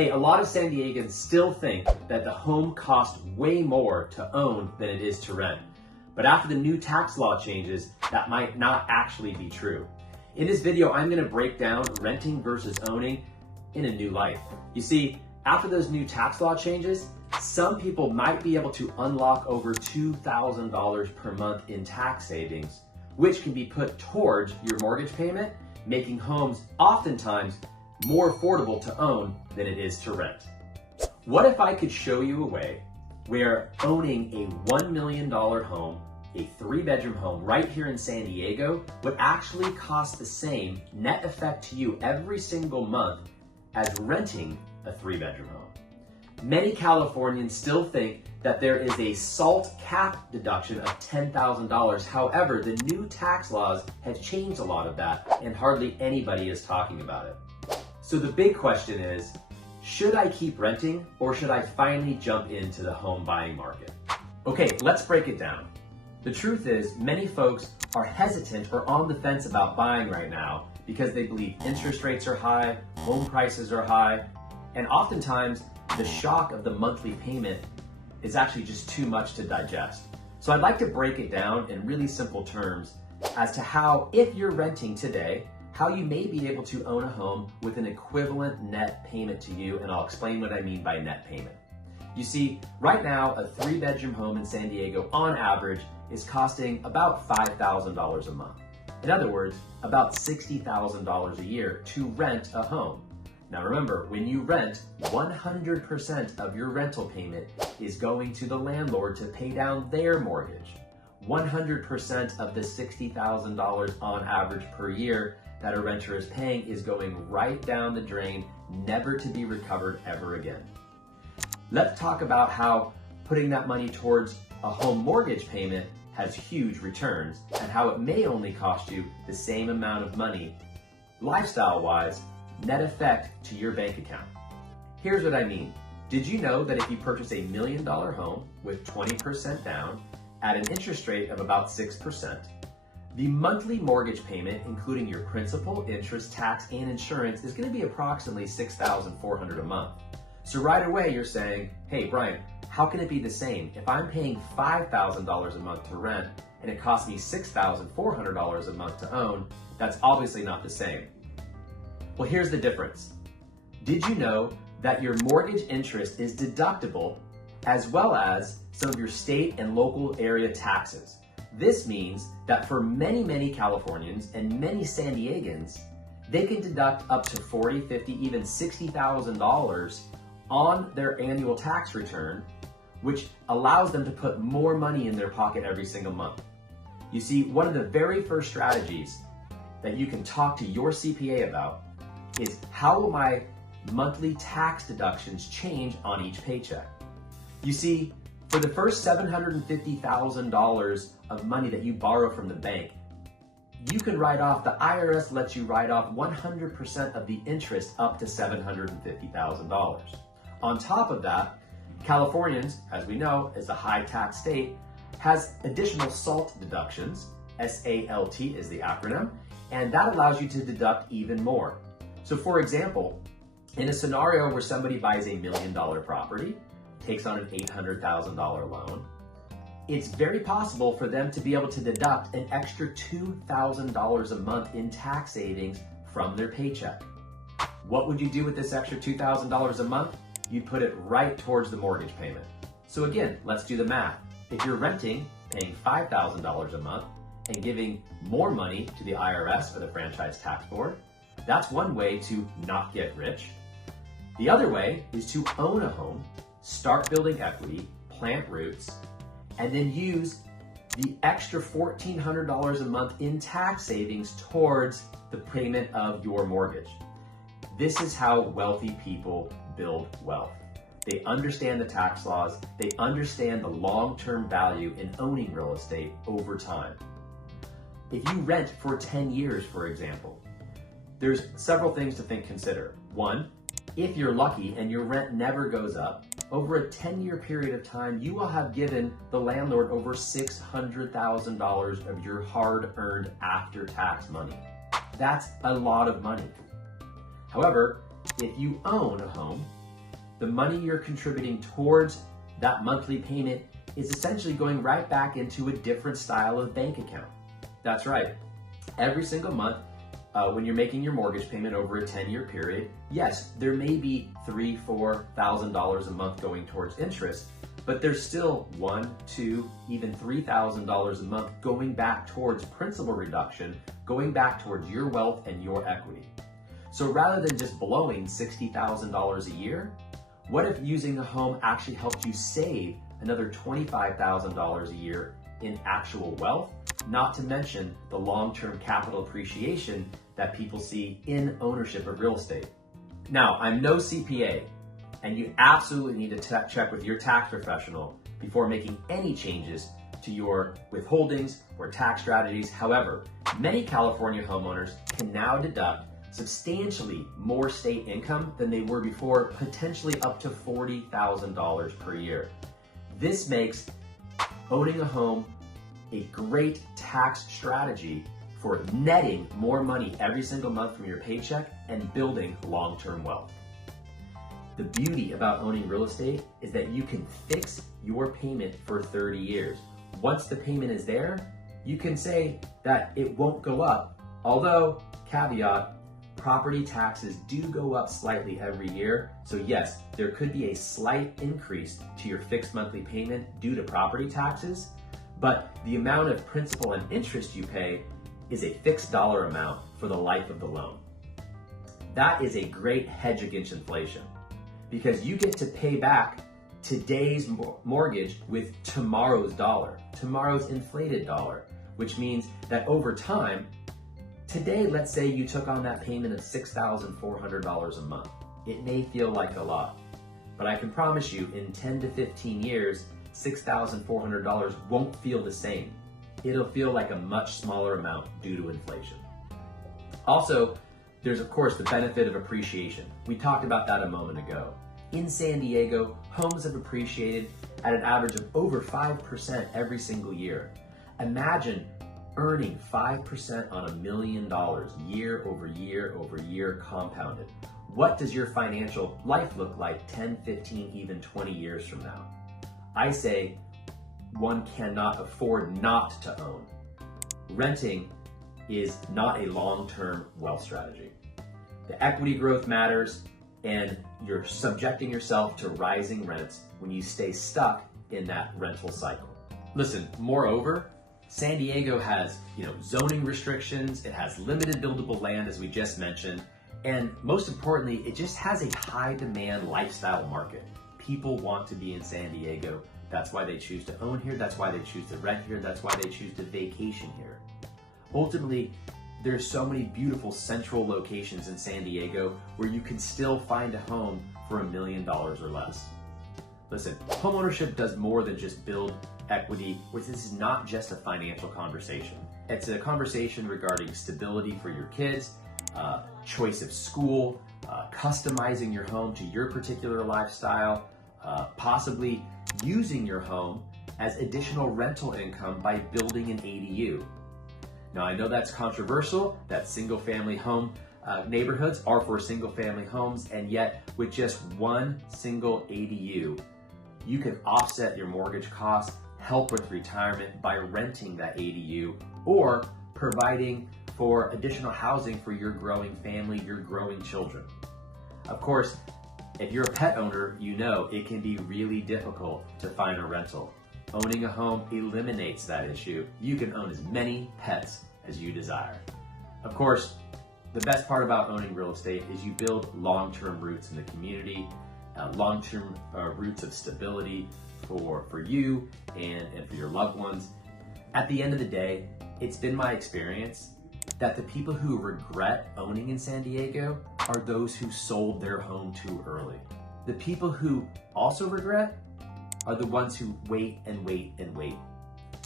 Hey, a lot of San Diegans still think that the home costs way more to own than it is to rent. But after the new tax law changes, that might not actually be true. In this video, I'm going to break down renting versus owning in a new light. You see, after those new tax law changes, some people might be able to unlock over $2,000 per month in tax savings, which can be put towards your mortgage payment, making homes oftentimes more affordable to own than it is to rent. What if I could show you a way where owning a $1 million home, a 3-bedroom home right here in San Diego, would actually cost the same net effect to you every single month as renting a 3-bedroom home? Many Californians still think that there is a SALT cap deduction of $10,000. However, the new tax laws have changed a lot of that, and hardly anybody is talking about it. So the big question is, should I keep renting or should I finally jump into the home buying market? Okay, let's break it down. The truth is, many folks are hesitant or on the fence about buying right now because they believe interest rates are high, home prices are high, and oftentimes the shock of the monthly payment is actually just too much to digest. So I'd like to break it down in really simple terms as to how, if you're renting today, how you may be able to own a home with an equivalent net payment to you, and I'll explain what I mean by net payment. You see, right now, a 3-bedroom home in San Diego, on average, is costing about $5,000 a month. In other words, about $60,000 a year to rent a home. Now remember, when you rent, 100% of your rental payment is going to the landlord to pay down their mortgage. 100% of the $60,000 on average per year that a renter is paying is going right down the drain, never to be recovered ever again. Let's talk about how putting that money towards a home mortgage payment has huge returns and how it may only cost you the same amount of money, lifestyle-wise, net effect to your bank account. Here's what I mean. Did you know that if you purchase a $1 million home with 20% down at an interest rate of about 6%, the monthly mortgage payment, including your principal, interest, tax, and insurance, is going to be approximately $6,400 a month. So right away you're saying, hey Brian, how can it be the same? If I'm paying $5,000 a month to rent and it costs me $6,400 a month to own, that's obviously not the same. Well, here's the difference. Did you know that your mortgage interest is deductible as well as some of your state and local area taxes? This means that for many, many Californians and many San Diegans, they can deduct up to $40,000, $50,000, even $60,000 on their annual tax return, which allows them to put more money in their pocket every single month. You see, one of the very first strategies that you can talk to your CPA about is how will my monthly tax deductions change on each paycheck? You see, for the first $750,000 of money that you borrow from the bank, you can write off, the IRS lets you write off 100% of the interest up to $750,000. On top of that, Californians, as we know, is a high tax state, has additional SALT deductions, SALT is the acronym, and that allows you to deduct even more. So for example, in a scenario where somebody buys a $1 million property, takes on an $800,000 loan, it's very possible for them to be able to deduct an extra $2,000 a month in tax savings from their paycheck. What would you do with this extra $2,000 a month? You'd put it right towards the mortgage payment. So again, let's do the math. If you're renting, paying $5,000 a month, and giving more money to the IRS or the Franchise Tax Board, that's one way to not get rich. The other way is to own a home, start building equity, plant roots, and then use the extra $1,400 a month in tax savings towards the payment of your mortgage. This is how wealthy people build wealth. They understand the tax laws, they understand the long-term value in owning real estate over time. If you rent for 10 years, for example, there's several things to consider. One, if you're lucky and your rent never goes up, over a 10-year period of time, you will have given the landlord over $600,000 of your hard-earned after-tax money. That's a lot of money. However, if you own a home the money you're contributing towards that monthly payment is essentially going right back into a different style of bank account. That's right. Every single month, when you're making your mortgage payment over a 10-year period, yes, there may be $3,000, $4,000 a month going towards interest, but there's still $1,000, $2,000, even $3,000 a month going back towards principal reduction, going back towards your wealth and your equity. So rather than just blowing $60,000 a year, what if using a home actually helped you save another $25,000 a year in actual wealth, not to mention the long-term capital appreciation that people see in ownership of real estate? Now, I'm no CPA, and you absolutely need to check with your tax professional before making any changes to your withholdings or tax strategies. However, many California homeowners can now deduct substantially more state income than they were before, potentially up to $40,000 per year. This makes owning a home a great tax strategy for netting more money every single month from your paycheck and building long-term wealth. The beauty about owning real estate is that you can fix your payment for 30 years. Once the payment is there, you can say that it won't go up, although, caveat, property taxes do go up slightly every year. So yes, there could be a slight increase to your fixed monthly payment due to property taxes, but the amount of principal and interest you pay is a fixed dollar amount for the life of the loan. That is a great hedge against inflation because you get to pay back today's mortgage with tomorrow's dollar, tomorrow's inflated dollar, which means that over time, today, let's say you took on that payment of $6,400 a month. It may feel like a lot, but I can promise you in 10 to 15 years, $6,400 won't feel the same. It'll feel like a much smaller amount due to inflation. Also, there's of course the benefit of appreciation. We talked about that a moment ago. In San Diego, homes have appreciated at an average of over 5% every single year. Imagine earning 5% on $1 million year over year over year compounded. What does your financial life look like 10, 15, even 20 years from now? I say one cannot afford not to own. Renting is not a long-term wealth strategy. The equity growth matters, and you're subjecting yourself to rising rents when you stay stuck in that rental cycle. Listen, moreover, San Diego has, zoning restrictions, it has limited buildable land, as we just mentioned, and most importantly, it just has a high demand lifestyle market. People want to be in San Diego. That's why they choose to own here. That's why they choose to rent here. That's why they choose to vacation here. Ultimately, there's so many beautiful central locations in San Diego where you can still find a home for $1 million or less. Listen, homeownership does more than just build equity, which this is not just a financial conversation. It's a conversation regarding stability for your kids, choice of school, customizing your home to your particular lifestyle, possibly using your home as additional rental income by building an ADU. Now, I know that's controversial, that single-family home neighborhoods are for single-family homes, and yet with just one single ADU, you can offset your mortgage costs, help with retirement by renting that ADU, or providing for additional housing for your growing family, your growing children. Of course, if you're a pet owner, you know it can be really difficult to find a rental. Owning a home eliminates that issue. You can own as many pets as you desire. Of course, the best part about owning real estate is you build long-term roots in the community, long-term roots of stability for you and for your loved ones. At the end of the day, it's been my experience that the people who regret owning in San Diego are those who sold their home too early. The people who also regret are the ones who wait and wait and wait.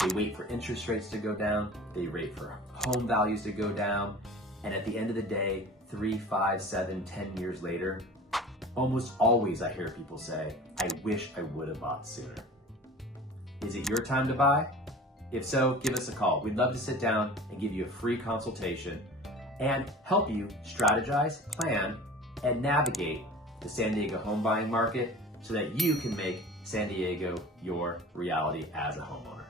They wait for interest rates to go down, they wait for home values to go down, and at the end of the day, 3, 5, 7, 10 years later, almost always I hear people say, I wish I would have bought sooner. Is it your time to buy? If so, give us a call. We'd love to sit down and give you a free consultation and help you strategize, plan, and navigate the San Diego home buying market so that you can make San Diego your reality as a homeowner.